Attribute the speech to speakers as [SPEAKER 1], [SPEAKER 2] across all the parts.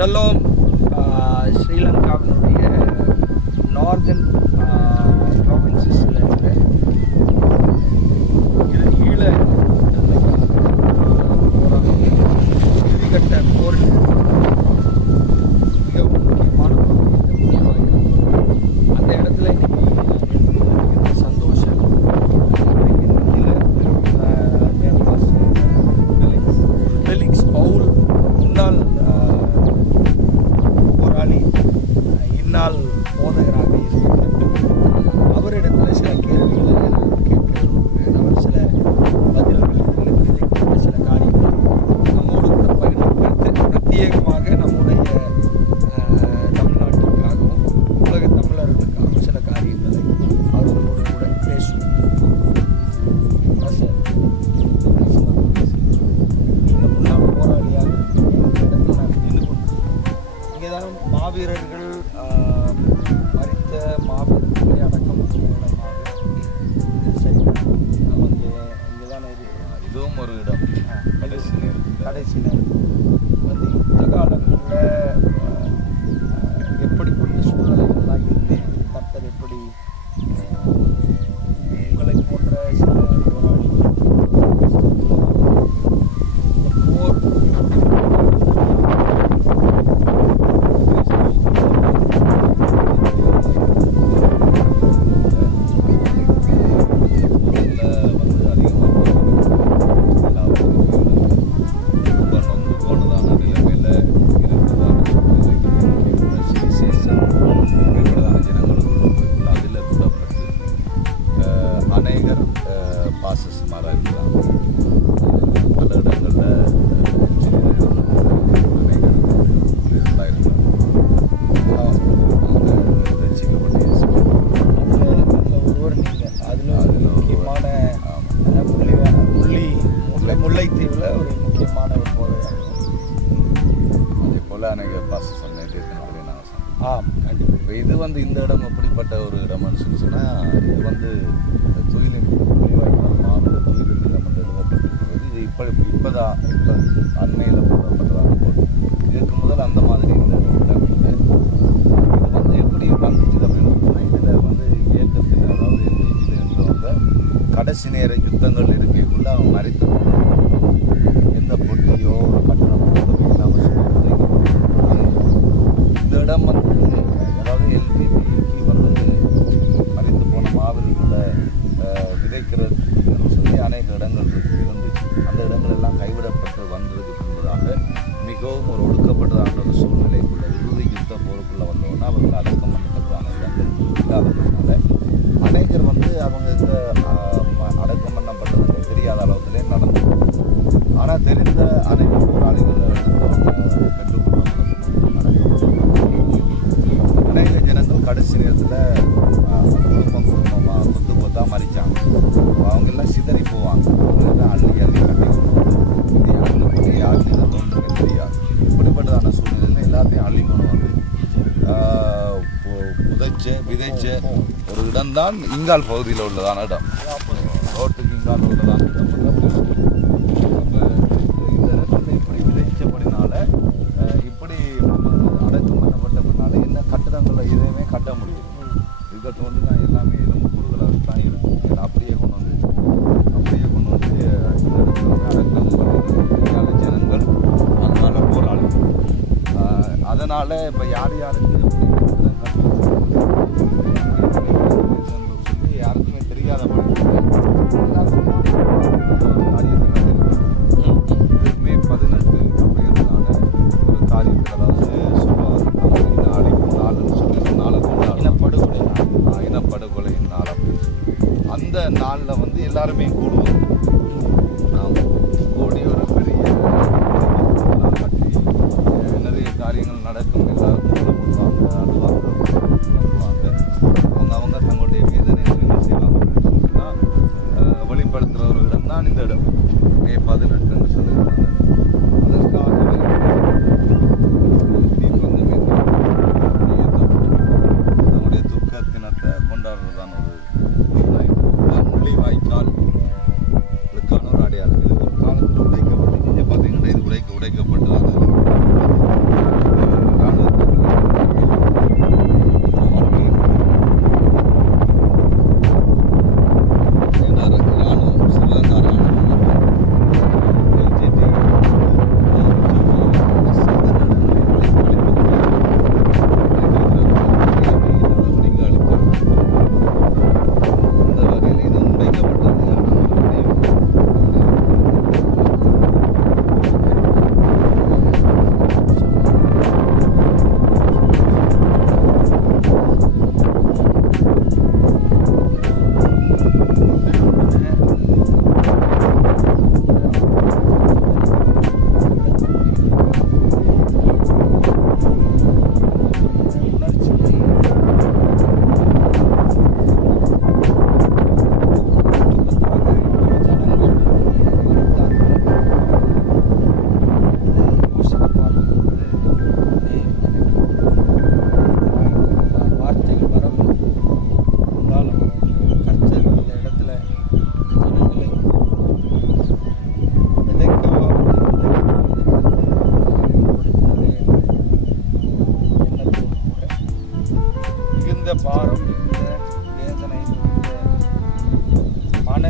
[SPEAKER 1] Shalom Sri Lanka northern ப்ராவின்சஸில் மாவீரர்கள் மறித்த மாவீரர்களை அடக்கம்
[SPEAKER 2] இதுவும் ஒரு இடம். கடைசி நேரம்
[SPEAKER 1] கடைசி நேரம் ஒரு
[SPEAKER 2] ரெமன்ஸ்னு சொன்னால் இது வந்து துயிலின் துணிவாய்க்கான மாநில நம்ம எழுதப்பட்டிருக்கிறது. இது இப்போ இப்போ தான் இப்போ அண்மையில் போடப்பட்டதாக போட்டு இதற்கு முதல் அந்த மாதிரி இந்த இது வந்து எப்படி வந்துச்சு அப்படின்னு இதில் வந்து இயக்கத்தில் அதாவது எல்பிஜியில் இருந்தவங்க கடைசி நேர யுத்தங்கள் இருக்கைக்குள்ள அவங்க மறைத்து எந்த பொட்டியோ கட்டணம் இந்த இடம் வந்து மாவீரர்களை விதைக்கிறதுன்னு சொல்லி அநேக இடங்கள் இருந்துச்சு அந்த இடங்கள் எல்லாம் கைவிடப்பட்டு வந்ததுக்கு பின்பதாக மிகவும் ஒரு ஒடுக்கப்பட்டதான ஒரு சூழ்நிலை உள்ளது இடம்தான் இங்கால் பகுதியில் உள்ளதான இடம். ரோட்டுக்கு இங்கால் உள்ளதான இடம். இந்த இடத்துல இப்படி விதைச்சபடினால இப்படி அடைத்து பண்ணப்பட்டபடினால என்ன கட்டிடங்களை எதையுமே கட்ட முடியும் இதை தோண்டி நான் எல்லாமே எலும்பு கூடுதலாக தான் இருக்கும் அப்படியே கொண்டு வந்து அப்படியே கொண்டு வந்து இந்த இடத்துல அதனால் இப்போ யார் யாருக்கு Sarmengo Thank பாரம் மிகுந்த
[SPEAKER 1] வேதனை மிகுந்த
[SPEAKER 2] மன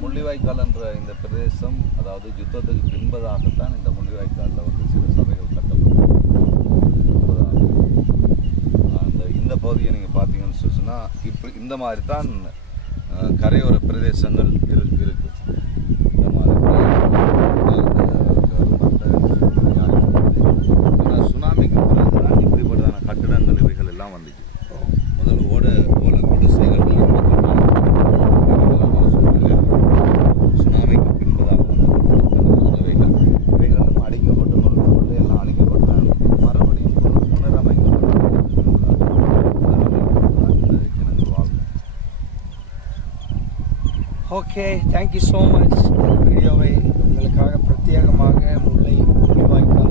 [SPEAKER 2] முள்ளிவாய்க்கால் என்ற இந்த பிரதேசம் அதாவது யுத்தத்துக்கு பின்பதாகத்தான் இந்த முள்ளிவாய்க்காலில் வந்து சில சபைகள் கட்டப்பட்டது அந்த இந்த பகுதியை நீங்கள் பார்த்தீங்கன்னு சொன்னால் இப்படி இந்த மாதிரி தான் கரையோர பிரதேசங்கள் இருக்கு. இருக்குது
[SPEAKER 1] ஓகே தேங்க்யூ ஸோ மச் வீடியோவை உங்களுக்காக பிரத்யேகமாக முல்லை முள்ளிவாய்க்கால்